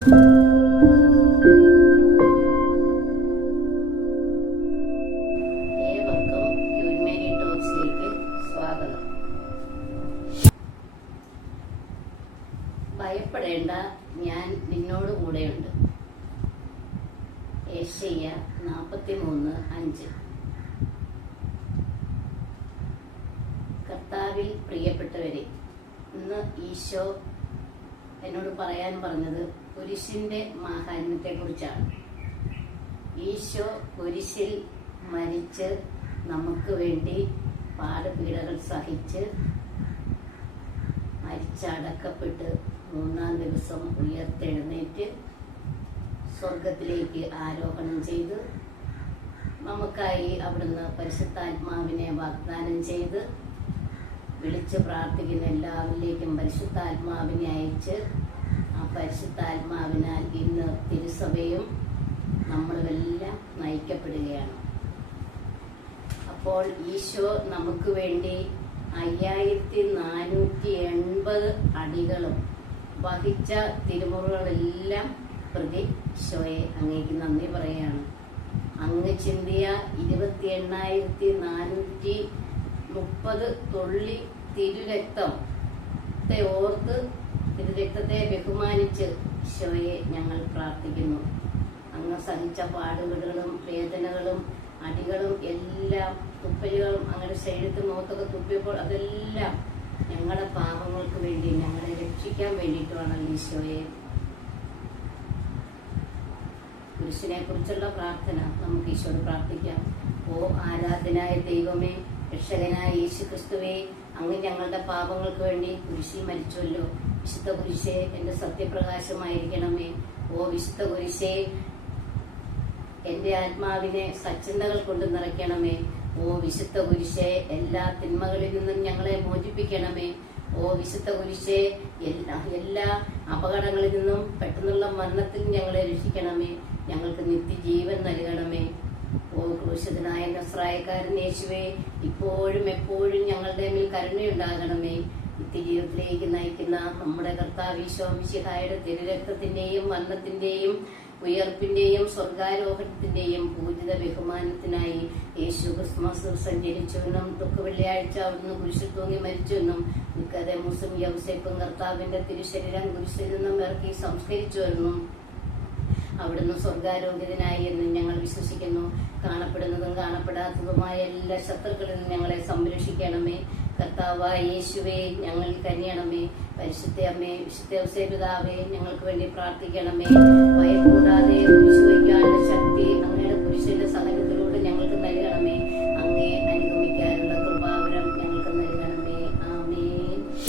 ഏവർക്കും queen Mary ടോക്സിലേക്ക് സ്വാഗതം. ഭയപ്പെടേണ്ട, ഞാൻ നിന്നോട് കൂടെയുണ്ട്. യെശയ്യാ 43:5. കർത്താവിൽ പ്രിയപ്പെട്ടവരെ, ഇന്ന് ഈശോ എന്നോട് പറയാൻ പറഞ്ഞത് കുരിശിന്റെ മാഹാത്മ്യത്തെ കുറിച്ചാണ്. ഈശോ കുരിശിൽ മരിച്ച് നമുക്ക് വേണ്ടി പാടുപീഡകൾ സഹിച്ച് മരിച്ചടക്കപ്പെട്ട് 3-ാം ദിവസം ഉയർത്തെഴുന്നേറ്റ് സ്വർഗത്തിലേക്ക് ആരോഹണം ചെയ്ത് നമുക്കായി അവിടുന്ന് പരിശുദ്ധാത്മാവിനെ വാഗ്ദാനം ചെയ്ത് വിളിച്ച് പ്രാർത്ഥിക്കുന്ന എല്ലാവരിലേക്കും പരിശുദ്ധാത്മാവിനെ അയച്ച് ആ പരിശുദ്ധാത്മാവിനാൽ ഇന്ന് തിരുസഭയും നമ്മളുമെല്ലാം നയിക്കപ്പെടുകയാണ്. അപ്പോൾ ഈശോ നമുക്ക് വേണ്ടി 5480 അടികളും വഹിച്ച തിരുമുറകളെല്ലാം പ്രതി ഈശോയെ അങ്ങേക്ക് നന്ദി പറയുകയാണ്. അങ്ങ് ചിന്തിയ 28,430 തുള്ളി തിരുരക്തത്തെ ഓർത്ത് തിരുരക്തത്തെ ബഹുമാനിച്ച് ഈശോയെ ഞങ്ങൾ പ്രാർത്ഥിക്കുന്നു. അങ്ങ് സഹിച്ച പാടുപെടുകളും വേദനകളും അടികളും എല്ലാം തുപ്പലുകളും അങ്ങനെ ശരീരത്തിൽ മുഖത്തൊക്കെ തുപ്പിയപ്പോൾ അതെല്ലാം ഞങ്ങളുടെ പാപങ്ങൾക്ക് വേണ്ടി ഞങ്ങളെ രക്ഷിക്കാൻ വേണ്ടിയിട്ടുമാണ് ഈശോയെ. കുരിശിനെ കുറിച്ചുള്ള പ്രാർത്ഥന നമുക്ക് ഈശോയോട് പ്രാർത്ഥിക്കാം. ഓ ആരാധനായ ദൈവമേ, രക്ഷകനായ യേശു ക്രിസ്തുവേ, അങ്ങ് ഞങ്ങളുടെ പാപങ്ങൾക്ക് വേണ്ടി കുരിശിൽ മരിച്ചുവല്ലോ. വിശുദ്ധ കുരിശേ, എന്റെ സത്യപ്രകാശമായിരിക്കണമേ. ഓ വിശുദ്ധ കുരിശേ, എന്റെ ആത്മാവിനെ സച്ചിന്തകൾ കൊണ്ട് നിറയ്ക്കണമേ. ഓ വിശുദ്ധ കുരിശേ, എല്ലാ തിന്മകളിൽ നിന്നും ഞങ്ങളെ മോചിപ്പിക്കണമേ. ഓ വിശുദ്ധ കുരിശേ, എല്ലാ അപകടങ്ങളിൽ നിന്നും പെട്ടെന്നുള്ള മരണത്തിൽ ഞങ്ങളെ രക്ഷിക്കണമേ. ഞങ്ങൾക്ക് നിത്യജീവൻ നൽകണമേ. ഓ ക്രൂശിതനായ നസ്രായക്കാരൻ യേശുവേ, ഇപ്പോഴും എപ്പോഴും ഞങ്ങളുടെ മേൽ കരുണയുണ്ടാകണമേ. നിത്യജീവിതത്തിലേക്ക് നയിക്കുന്ന നമ്മുടെ കർത്താവ് ഈശോ മിശിഹായുടെ തിരുരക്തത്തിന്റെയും മരണത്തിന്റെയും ഉയർപ്പിന്റെയും സ്വർഗാരോഹണത്തിന്റെയും പൂജിത ബഹുമാനത്തിനായി യേശു ക്രിസ്മസ് ദിവസം ജനിച്ചുവെന്നും വെള്ളിയാഴ്ച അവിടുന്ന് കുരിശിൽ തൂങ്ങി മരിച്ചുവെന്നും നിക്കോദേമോസും യൗസേപ്പും കർത്താവിന്റെ തിരുശരീരം കുരിശിൽ നിന്നും ഇറക്കി സംസ്കരിച്ചുവെന്നും അവിടുന്ന് സ്വർഗാരോഗ്യത്തിനായി എന്ന് ഞങ്ങൾ വിശ്വസിക്കുന്നു. കാണപ്പെടുന്നതും കാണപ്പെടാത്തതുമായ എല്ലാ ശത്രുക്കളിൽ നിന്നും ഞങ്ങളെ സംരക്ഷിക്കണമേ. കർത്താവായ യേശുവേ, ഞങ്ങൾ കനിയണമേ. പരിശുദ്ധ അമ്മേ, വിശുദ്ധ ഔസേപിതാവേ, ഞങ്ങൾക്ക് വേണ്ടി പ്രാർത്ഥിക്കണമേ. ഭയം കൂടാതെ